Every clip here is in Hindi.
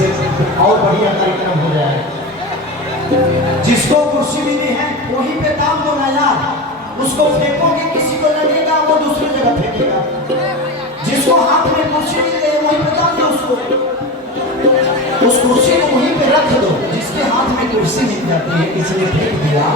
इससे और बढ़िया कार्यक्रम हो जाए। जिसको कुर्सी मिली है वहीं पे दाम दो ना यार, उसको फेंकोगे किसी को लगेगा वो दूसरी जगह फेंकेगा। जिसको हाथ में कुर्सी मिल गई वहीं पे दाम दो उसको, उस कुर्सी को वहीं पे रख दो। जिसके हाथ में कुर्सी मिल जाती है इसने फेंक दिया।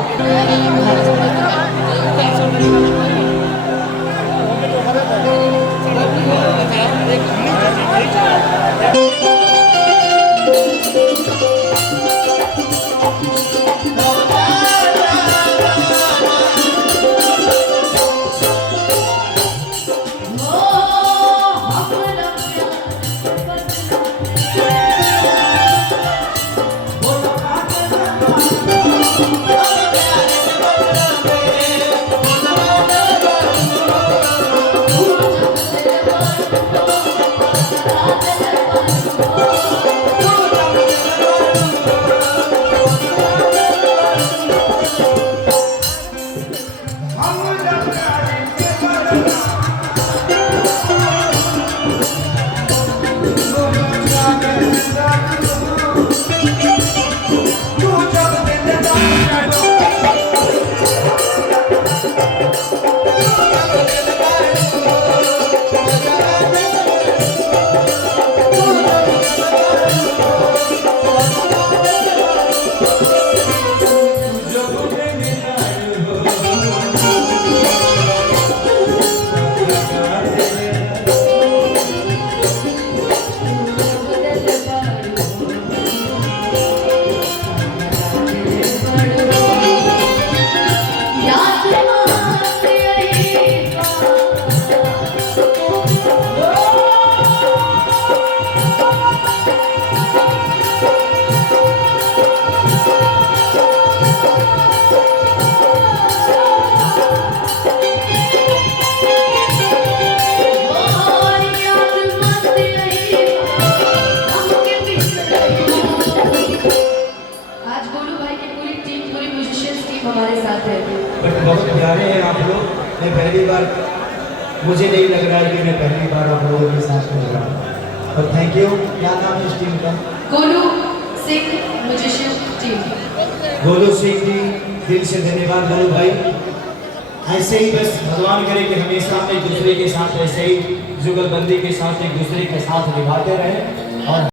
हमारे साथ है। बट बहुत प्यारे हैं आप लोग। मैं पहली बार, मुझे नहीं लग रहा है कि मैं पहली बार आप लोगों के साथ मिल रहा हूँ। और थैंक यू। क्या नाम है इस टीम का? Golu Singh musician team. गोलू सिंह जी, दिल से धन्यवाद गोलू भाई। ऐसे ही बस भगवान करे कि हमेशा एक दूसरे के साथ ऐसे ही जुगलबंदी के साथ एक दूसरे के साथ निभाते रहे। और